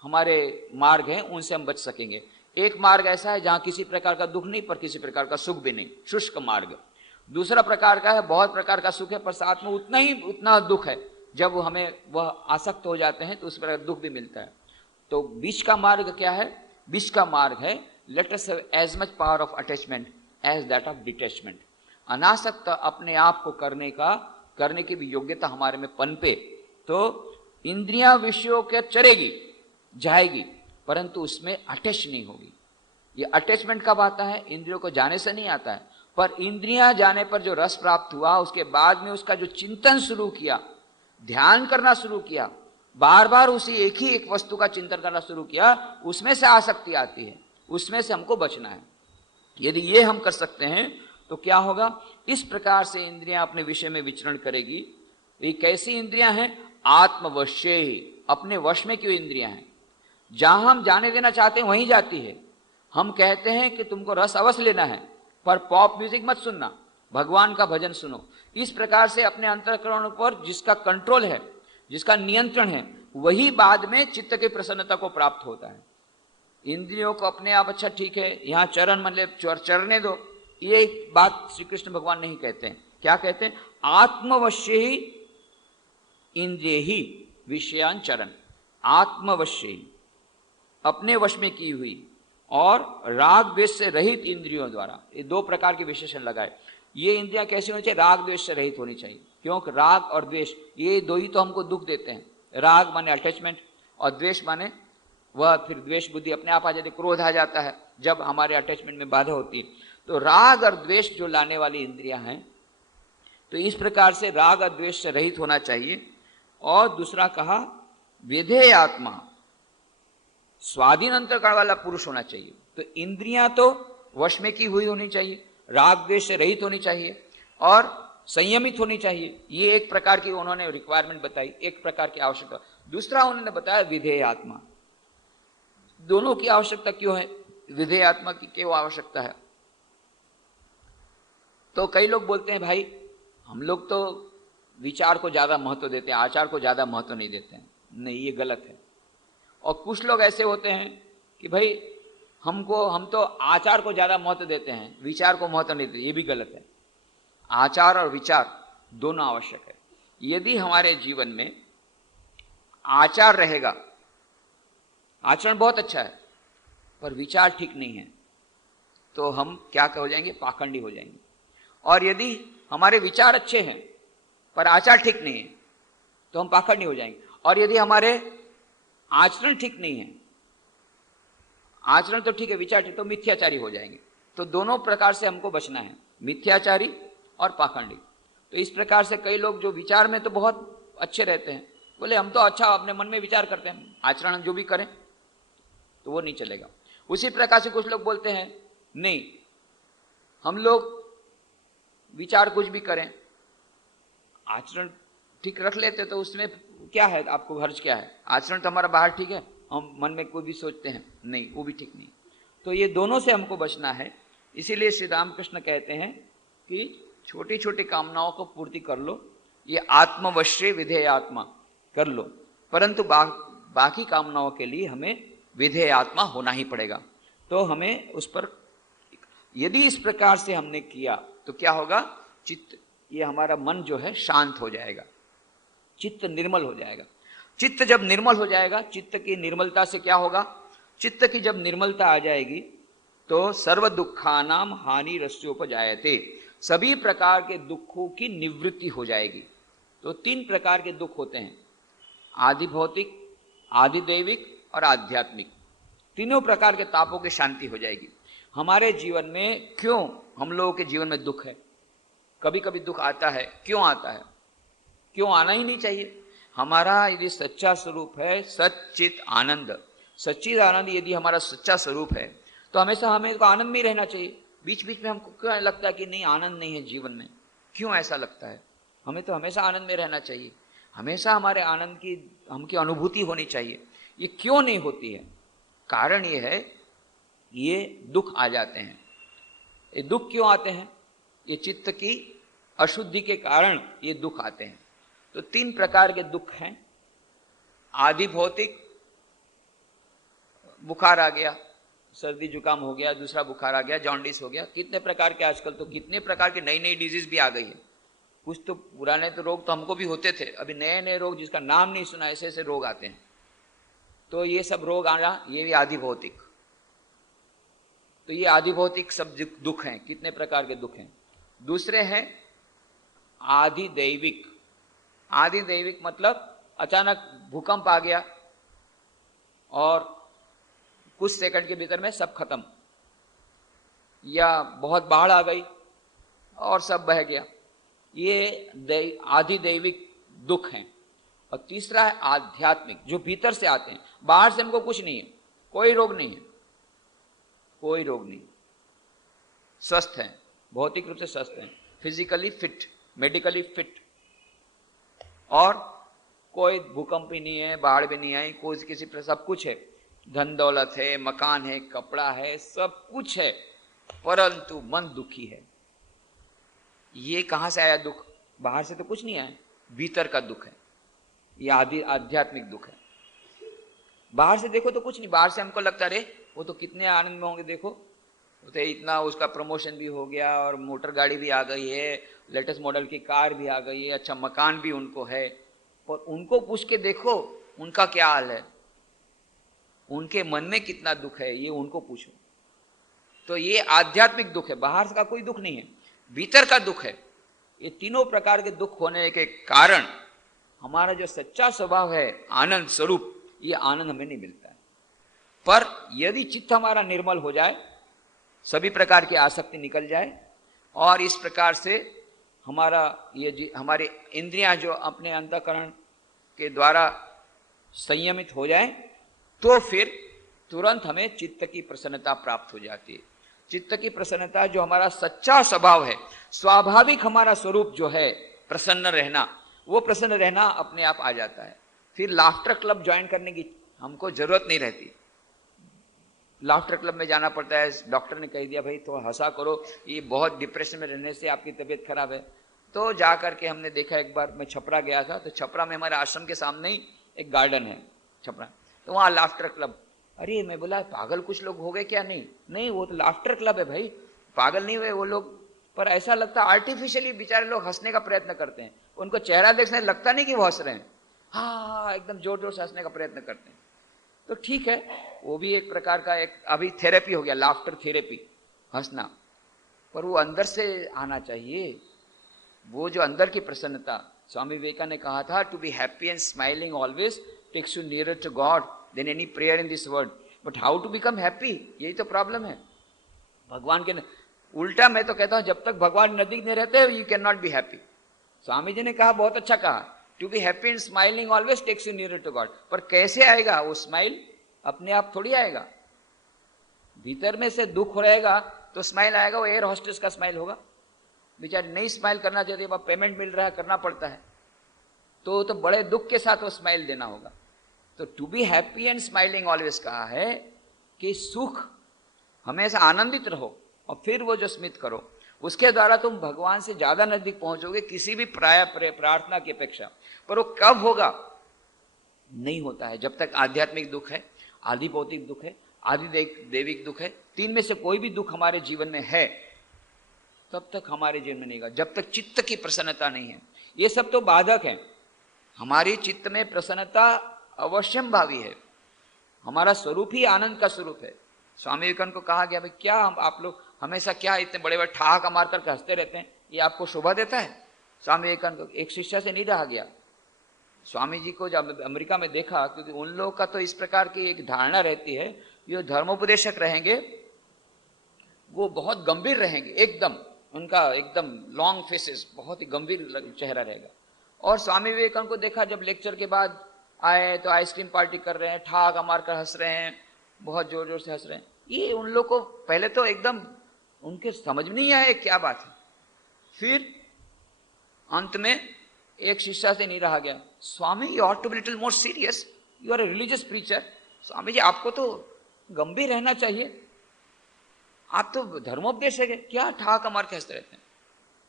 हमारे मार्ग हैं उनसे हम बच सकेंगे। एक मार्ग ऐसा है जहां किसी प्रकार का दुख नहीं पर किसी प्रकार का सुख भी नहीं, शुष्क मार्ग। दूसरा प्रकार का है बहुत प्रकार का सुख है पर साथ में उतना दुख है, जब हमें वह आसक्त हो जाते हैं तो उस प्रकार दुख भी मिलता है। तो बीच का मार्ग क्या है? बीच का मार्ग है let us have as much power of attachment as that of detachment. अनासक्त अपने आप को करने की भी योग्यता हमारे में पनपे तो इंद्रियां विषयों के चरेगी जाएगी, परंतु उसमें अटैच नहीं होगी। ये अटैचमेंट कब आता है? इंद्रियों को जाने से नहीं आता है, पर इंद्रियां जाने पर जो रस प्राप्त हुआ उसके बाद में उसका जो चिंतन शुरू किया, ध्यान करना शुरू किया, बार बार उसी एक वस्तु का चिंतन करना शुरू किया, उसमें से आसक्ति आती है, उसमें से हमको बचना है। यदि ये हम कर सकते हैं तो क्या होगा? इस प्रकार से इंद्रियां अपने विषय में विचरण करेगी। ये कैसी इंद्रियां हैं? आत्मवश्य ही, अपने वश में क्यों इंद्रियां हैं? जहां हम जाने देना चाहते हैं वहीं जाती है। हम कहते हैं कि तुमको रस अवश्य लेना है पर पॉप म्यूजिक मत सुनना, भगवान का भजन सुनो। इस प्रकार से अपने अंतःकरण पर जिसका कंट्रोल है, जिसका नियंत्रण है, वही बाद में चित्त की प्रसन्नता को प्राप्त होता है। इंद्रियों को अपने आप अच्छा ठीक है यहाँ चरण मतलब चरने दो, ये बात श्री कृष्ण भगवान नहीं कहते हैं। क्या कहते हैं? आत्मवश्य ही इंद्रिय ही विषयान चरण। आत्मवश्य ही, अपने वश में की हुई और राग द्वेष से रहित इंद्रियों द्वारा, ये दो प्रकार के विशेषण लगाए। ये इंद्रियां कैसी होनी चाहिए? राग द्वेष से रहित होनी चाहिए। क्योंकि राग और द्वेष ये दो ही तो हमको दुख देते हैं। राग माने अटैचमेंट और द्वेष माने वह फिर द्वेष बुद्धि अपने आप आ जाती है, क्रोध आ जाता है जब हमारे अटैचमेंट में बाधा होती है। तो राग और द्वेष जो लाने वाली इंद्रियां हैं, तो इस प्रकार से राग और द्वेष से रहित होना चाहिए। और दूसरा कहा विधेय आत्मा, स्वाधीन अंतःकरण वाला पुरुष होना चाहिए। तो इंद्रियां तो वश में की हुई होनी चाहिए, राग द्वेष से रहित होनी चाहिए और संयमित होनी चाहिए। ये एक प्रकार की उन्होंने रिक्वायरमेंट बताई, एक प्रकार की आवश्यकता। दूसरा उन्होंने बताया विधेय आत्मा। दोनों की आवश्यकता क्यों है? विधेय आत्मा की क्यों आवश्यकता है? तो कई लोग बोलते हैं भाई हम लोग तो विचार को ज्यादा महत्व देते हैं, आचार को ज्यादा महत्व नहीं देते हैं। नहीं, ये गलत है। और कुछ लोग ऐसे होते हैं कि भाई हम तो आचार को ज्यादा महत्व देते हैं, विचार को महत्व नहीं देते। ये भी गलत है। आचार और विचार दोनों आवश्यक है। यदि हमारे जीवन में आचार रहेगा, आचरण बहुत अच्छा है, पर विचार ठीक नहीं है, तो हम क्या हो जाएंगे? पाखंडी हो जाएंगे। और यदि हमारे विचार अच्छे हैं पर आचार ठीक नहीं है, तो हम पाखंडी हो जाएंगे। और यदि हमारे आचरण ठीक नहीं है, आचरण तो ठीक है, विचार ठीक, तो मिथ्याचारी हो जाएंगे। तो दोनों प्रकार से हमको बचना है, मिथ्याचारी और पाखंडी। तो इस प्रकार से कई लोग जो विचार में तो बहुत अच्छे रहते हैं, बोले हम तो अच्छा अपने मन में विचार करते हैं, आचरण हम जो भी करें तो वो नहीं चलेगा। उसी प्रकार से कुछ लोग बोलते हैं नहीं, हम लोग विचार कुछ भी करें, आचरण ठीक रख लेते तो उसमें क्या है? आपको हर्ज क्या है? आचरण तो हमारा बाहर ठीक है, हम मन में कोई भी सोचते हैं, नहीं, वो भी ठीक नहीं। तो ये दोनों से हमको बचना है। इसीलिए श्री रामकृष्ण कहते हैं कि छोटी छोटी कामनाओं को पूर्ति कर लो, ये आत्मवश्य विधेय आत्मा कर लो, परंतु बाकी कामनाओं के लिए हमें विधेय आत्मा होना ही पड़ेगा। तो हमें उस पर, यदि इस प्रकार से हमने किया तो क्या होगा? चित्त, ये हमारा मन जो है शांत हो जाएगा, चित्त निर्मल हो जाएगा। चित्त जब निर्मल हो जाएगा, चित्त की निर्मलता से क्या होगा? चित्त की जब निर्मलता आ जाएगी तो सर्व दुखानाम हानि रस्योपजायते, सभी प्रकार के दुखों की निवृत्ति हो जाएगी। तो तीन प्रकार के दुख होते हैं, आदि भौतिक, आदि दैविक और आध्यात्मिक। तीनों प्रकार के तापों की शांति हो जाएगी। हमारे जीवन में क्यों, हम लोगों के जीवन में दुख है, कभी कभी दुख आता है, क्यों आता है? क्यों आना ही नहीं चाहिए। हमारा यदि सच्चा स्वरूप है सच्चित आनंद, सच्चित आनंद यदि हमारा सच्चा स्वरूप है तो हमेशा हमें तो आनंद में ही रहना चाहिए। बीच बीच में हमको क्यों लगता है कि नहीं आनंद नहीं है जीवन में? क्यों ऐसा लगता है? हमें तो हमेशा आनंद में रहना चाहिए, हमेशा हमारे आनंद की हमकी अनुभूति होनी चाहिए। ये क्यों नहीं होती है? कारण ये है, ये दुख आ जाते हैं। ये दुख क्यों आते हैं? ये चित्त की अशुद्धि के कारण ये दुख आते हैं। तो तीन प्रकार के दुख हैं। आदि भौतिक, बुखार आ गया, सर्दी जुकाम हो गया, दूसरा बुखार आ गया, जॉन्डिस हो गया, कितने प्रकार के, आजकल तो कितने प्रकार की नई नई डिजीज भी आ गई है। कुछ तो पुराने तो रोग तो हमको भी होते थे, अभी नए नए रोग जिसका नाम नहीं सुना, ऐसे ऐसे रोग आते हैं। तो ये सब रोग आना, ये भी आदि भौतिक। तो ये आदि भौतिक सब दुख हैं। कितने प्रकार के दुख हैं? दूसरे हैं आदि दैविक। आदि दैविक मतलब अचानक भूकंप आ गया और कुछ सेकंड के भीतर में सब खत्म, या बहुत बाढ़ आ गई और सब बह गया। ये आदि दैविक दुख हैं। और तीसरा है आध्यात्मिक, जो भीतर से आते हैं। बाहर से हमको कुछ नहीं है, कोई रोग नहीं है, कोई रोग नहीं, स्वस्थ हैं, भौतिक रूप से स्वस्थ हैं, फिजिकली फिट, मेडिकली फिट, और कोई भूकंप भी नहीं है, बाढ़ भी नहीं आई, कोई किसी पर, सब कुछ है, धन दौलत है, मकान है, कपड़ा है, सब कुछ है, परंतु मन दुखी है। ये कहां से आया दुख? बाहर से तो कुछ नहीं आया, भीतर का दुख है। ये आध्यात्मिक दुख है। बाहर से देखो तो कुछ नहीं, बाहर से हमको लगता है वो तो कितने आनंद में होंगे, देखो तो इतना उसका प्रमोशन भी हो गया और मोटर गाड़ी भी आ गई है, लेटेस्ट मॉडल की कार भी आ गई है, अच्छा मकान भी उनको है। पर उनको पूछ के देखो उनका क्या हाल है, उनके मन में कितना दुख है, ये उनको पूछो। तो ये आध्यात्मिक दुख है, बाहर का कोई दुख नहीं है। भीतर का दुख है। ये तीनों प्रकार के दुख होने के कारण हमारा जो सच्चा स्वभाव है आनंद स्वरूप, ये आनंद हमें नहीं मिलता है। पर यदि चित्त हमारा निर्मल हो जाए, सभी प्रकार की आसक्ति निकल जाए और इस प्रकार से हमारा ये हमारी इंद्रियां जो अपने अंतःकरण के द्वारा संयमित हो जाए, तो फिर तुरंत हमें चित्त की प्रसन्नता प्राप्त हो जाती है। चित्त की प्रसन्नता जो हमारा सच्चा स्वभाव है, स्वाभाविक हमारा स्वरूप जो है प्रसन्न रहना, वो प्रसन्न रहना अपने आप आ जाता है। फिर लाफ्टर क्लब ज्वाइन करने की हमको जरूरत नहीं रहती। लाफ्टर क्लब में जाना पड़ता है, डॉक्टर ने कह दिया भाई तो हंसा करो, ये बहुत डिप्रेशन में रहने से आपकी तबीयत खराब है। तो जा करके हमने देखा, एक बार मैं छपरा गया था, तो छपरा में हमारे आश्रम के सामने ही एक गार्डन है छपरा, तो वहाँ लाफ्टर क्लब। अरे मैं बोला पागल कुछ लोग हो गए क्या? नहीं, वो तो लाफ्टर क्लब है भाई, पागल नहीं हुए वो लोग। पर ऐसा लगता आर्टिफिशियली बेचारे लोग हंसने का प्रयत्न करते हैं, उनको चेहरा देखने लगता नहीं कि वो हंस रहे हैं, हाँ एकदम जोर जोर से हंसने का प्रयत्न करते हैं। तो ठीक है, वो भी एक प्रकार का एक अभी थेरेपी हो गया, लाफ्टर थेरेपी, हंसना। पर वो अंदर से आना चाहिए, वो जो अंदर की प्रसन्नता। स्वामी विवेकानंद ने कहा था, to be happy and smiling always takes you nearer to God than any prayer in this world. But how to become happy, यही तो प्रॉब्लम है। भगवान के उल्टा मैं तो कहता हूं, जब तक भगवान नजदीक नहीं रहते you can not be happy. Swami ji ने कहा, बहुत अच्छा कहा, to be happy and smiling always takes you nearer to God. पर कैसे आएगा वो स्माइल? अपने आप थोड़ी आएगा, भीतर में से दुख रहेगा तो स्माइल आएगा। वो एयर हॉस्टेस का स्माइल होगा, बेचारे नहीं स्माइल करना चाहते, अब पेमेंट मिल रहा है करना पड़ता है, तो बड़े दुख के साथ वो स्माइल देना होगा। तो to be happy and smiling always कहा है कि सुख हमेशा आनंदित रहो और फिर वो जो स्मित करो, उसके द्वारा तुम भगवान से ज्यादा नजदीक पहुंचोगे किसी भी प्रार्थना की अपेक्षा। पर वो कब होगा? नहीं होता है जब तक आध्यात्मिक दुख है, आदि भौतिक दुख है, आदि दैविक दुख है, तीन में से कोई भी दुख हमारे जीवन में है, तब तक हमारे जीवन में नहीं होगा, जब तक चित्त की प्रसन्नता नहीं है। ये सब तो बाधक है। हमारी चित्त में प्रसन्नता अवश्यम भावी है, हमारा स्वरूप ही आनंद का स्वरूप है। स्वामी विवेकानंद को कहा गया, भाई क्या आप लोग हमेशा क्या इतने बड़े बड़े ठहाका मार कर हंसते रहते हैं, ये आपको शोभा देता है? स्वामी विवेकानंद को एक शिष्य से नहीं रहा गया। स्वामी जी को जब अमेरिका में देखा, क्योंकि उन लोगों का तो इस प्रकार की एक धारणा रहती है, जो धर्मोपदेशक रहेंगे वो बहुत गंभीर रहेंगे, एकदम उनका एकदम लॉन्ग फेसेस, बहुत ही गंभीर चेहरा रहेगा। और स्वामी विवेकानंद को देखा, जब लेक्चर के बाद आए तो आइसक्रीम पार्टी कर रहे हैं, ठहाका मारकर हंस रहे हैं, बहुत जोर जोर से हंस रहे हैं। ये उन लोग को पहले तो एकदम उनके समझ में नहीं आया क्या बात है। फिर अंत में एक शिष्य से नहीं रहा गया, Swami you ought to be little more serious, you are a religious preacher. Swami ji आपको तो गंभीर रहना चाहिए, आप तो धर्मोपदेशक है, क्या ठहाका मार के हंसते रहते हैं?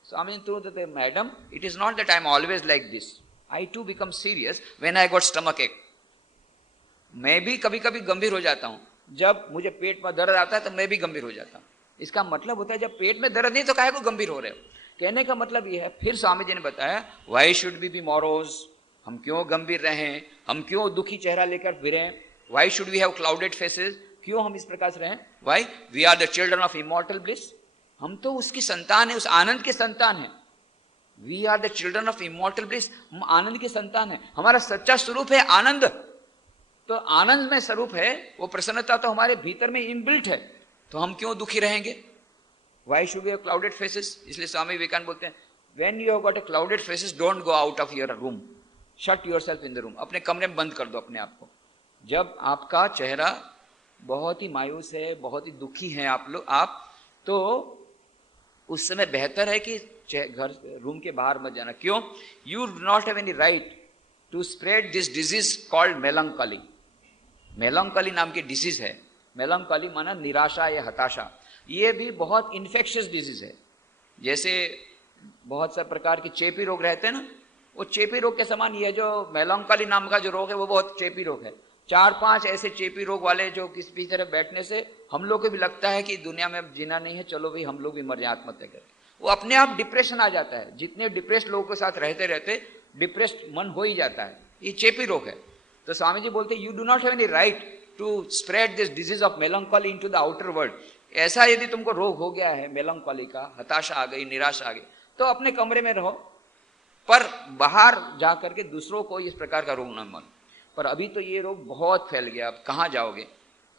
स्वामी जी तुरंत कहते, madam it is not that I am always like this, I too become serious when I got stomach ache. मैं भी कभी कभी गंभीर हो जाता हूं, जब मुझे पेट में दर्द आता है तो मैं भी गंभीर हो जाता हूं। इसका मतलब होता है जब पेट में दर्द नहीं तो काहे को गंभीर हो रहे हो, कहने का मतलब यह है। फिर स्वामी जी ने बताया, वाई शुड बी मोरोज, हम क्यों गंभीर रहें, हम क्यों दुखी चेहरा लेकर फिरें, why should we have clouded faces, क्यों हम इस प्रकार से रहें, why we are the children of immortal bliss, हम तो उसकी संतान है, उस आनंद के संतान है। We are the children of immortal bliss, हम आनंद के संतान है, हमारा सच्चा स्वरूप है आनंद। तो आनंद में स्वरूप है, वो प्रसन्नता तो हमारे भीतर में इनबिल्ट है, तो हम क्यों दुखी रहेंगे? Why should we have clouded faces? इसलिए स्वामी विवेकानंद बोलते हैं, when you have got a clouded faces don't go out of your room, shut yourself in the room, अपने कमरे में बंद कर दो अपने आप को। जब आपका चेहरा बहुत ही मायूस है, बहुत ही दुखी है आप तो उस समय बेहतर है कि घर रूम के बाहर मत जाना। क्यों? You do not have any right to spread this disease called melancholy. Melancholy नाम की डिजीज है, मेलंकॉली माना निराशा या हताशा, ये भी बहुत इन्फेक्शियस डिजीज है। जैसे बहुत सा प्रकार के चेपी रोग रहते हैं ना, वो चेपी रोग के समान ये जो मेलंकॉली नाम का जो रोग है वो बहुत चेपी रोग है। 4-5 ऐसे चेपी रोग वाले जो किसी भी तरह बैठने से हम लोग को भी लगता है कि दुनिया में अब जीना नहीं है, चलो भाई हम लोग भी मर जाए आत्महत्या करें, वो अपने आप डिप्रेशन आ जाता है। जितने डिप्रेस्ड लोगों के साथ रहते रहते डिप्रेस्ड मन हो ही जाता है, ये चेपी रोग है। तो स्वामी जी बोलते, you do not have any right to spread this disease of melancholy into the outer world. ऐसा यदि तुमको रोग हो गया है मेलंकोली का, हताशा आ गई, निराशा आ गई, तो अपने कमरे में रहो, पर बाहर जा करके दूसरों को इस प्रकार का रोग न मानो। पर अभी तो ये रोग बहुत फैल गया, अब कहाँ जाओगे,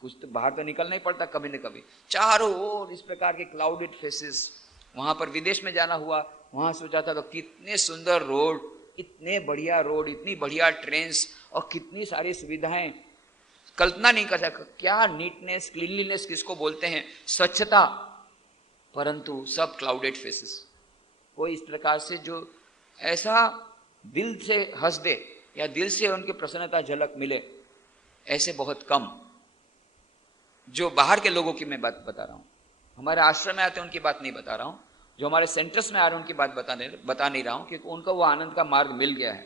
कुछ तो बाहर तो निकलना ही पड़ता कभी न कभी। चारों ओर इस प्रकार के क्लाउडेड फेसेस। वहां पर विदेश में जाना हुआ, वहां सोचा था तो कितने सुंदर रोड, इतने बढ़िया रोड, इतनी बढ़िया ट्रेन्स और कितनी सारी सुविधाएं, कल्पना नहीं कर सकता क्या नीटनेस, क्लीनलीनेस किसको बोलते हैं, स्वच्छता, परंतु सब क्लाउडेड फेसेस। कोई इस प्रकार से जो ऐसा दिल से हंस दे या दिल से उनकी प्रसन्नता झलक मिले, ऐसे बहुत कम। जो बाहर के लोगों की मैं बात बता रहा हूँ, हमारे आश्रम में आते हैं उनकी बात नहीं बता रहा हूँ, जो हमारे सेंटर्स में आ रहे हैं उनकी बात बता नहीं रहा हूँ, क्योंकि उनको वो आनंद का मार्ग मिल गया है।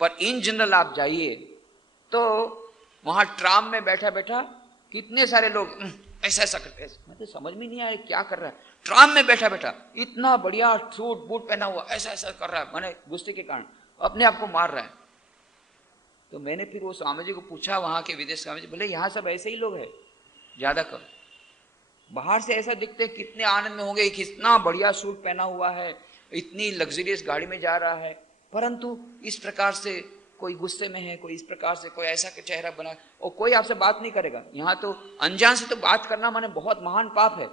पर इन जनरल आप जाइए तो वहां ट्राम में बैठा बैठा कितने सारे लोग ऐसा ऐसा करते हैं, मैं तो समझ में नहीं आया क्या कर रहा है। ट्राम में बैठा बैठा इतना बढ़िया सूट बूट पहना हुआ ऐसा ऐसा कर रहा है, मैंने गुस्से के कारण अपने आप को मार रहा है। तो मैंने फिर वो स्वामी जी को पूछा, वहां के विदेश स्वामी जी बोले यहाँ सब ऐसे ही लोग हैं ज्यादा कर, बाहर से ऐसा दिखते कितने आनंद में होंगे, कितना बढ़िया सूट पहना हुआ है, इतनी लग्जरियस गाड़ी में जा रहा है, परंतु इस प्रकार से कोई गुस्से में है, कोई इस प्रकार से, कोई ऐसा के चेहरा बना, और कोई आपसे बात नहीं करेगा। यहाँ तो अनजान से तो बात करना माने बहुत महान पाप है,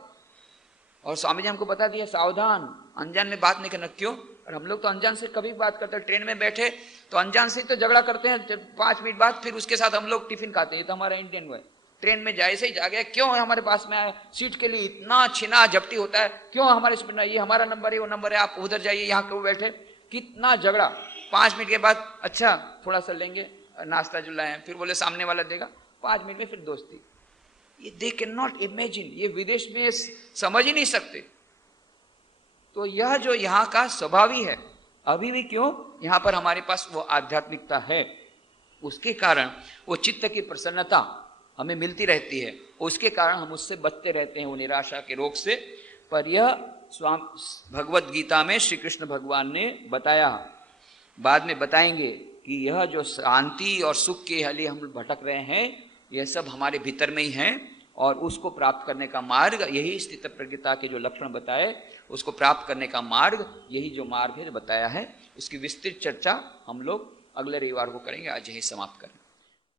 और स्वामी जी हमको बता दिया सावधान, अनजान में बात नहीं करना। क्यों? और हम लोग तो अनजान से कभी बात करते हैं, ट्रेन में बैठे तो अनजान से तो झगड़ा करते हैं 5 मिनट बाद, फिर उसके साथ हम लोग टिफिन खाते हैं। ये तो हमारा इंडियन है। ट्रेन में जैसे ही जा गया, क्यों है हमारे पास में आया, सीट के लिए इतना छिना झपटी होता है, क्यों हमारे सीट में, ये हमारा नंबर है, वो नंबर है, आप उधर जाइए, यहाँ क्यों बैठे, कितना झगड़ा। 5 मिनट के बाद अच्छा थोड़ा सा लेंगे नाश्ता जो लाए, फिर बोले सामने वाला देगा, 5 मिनट में फिर दोस्ती। ये दे कैन नॉट इमेजिन, ये विदेश में समझ ही नहीं सकते। तो यह जो यहाँ का स्वभाव ही है अभी भी, क्यों यहाँ पर हमारे पास वो आध्यात्मिकता है, उसके कारण वो चित्त की प्रसन्नता हमें मिलती रहती है, उसके कारण हम उससे बचते रहते हैं, वो निराशा के रोग से। पर यह भगवत गीता में श्री कृष्ण भगवान ने बताया, बाद में बताएंगे कि यह जो शांति और सुख के लिए हम भटक रहे हैं, यह सब हमारे भीतर में ही है, और उसको प्राप्त करने का मार्ग यही, स्थित प्रज्ञता के जो लक्षण बताए उसको प्राप्त करने का मार्ग यही जो मार्ग है बताया है। उसकी विस्तृत चर्चा हम लोग अगले रविवार को करेंगे। आज यही समाप्त करें।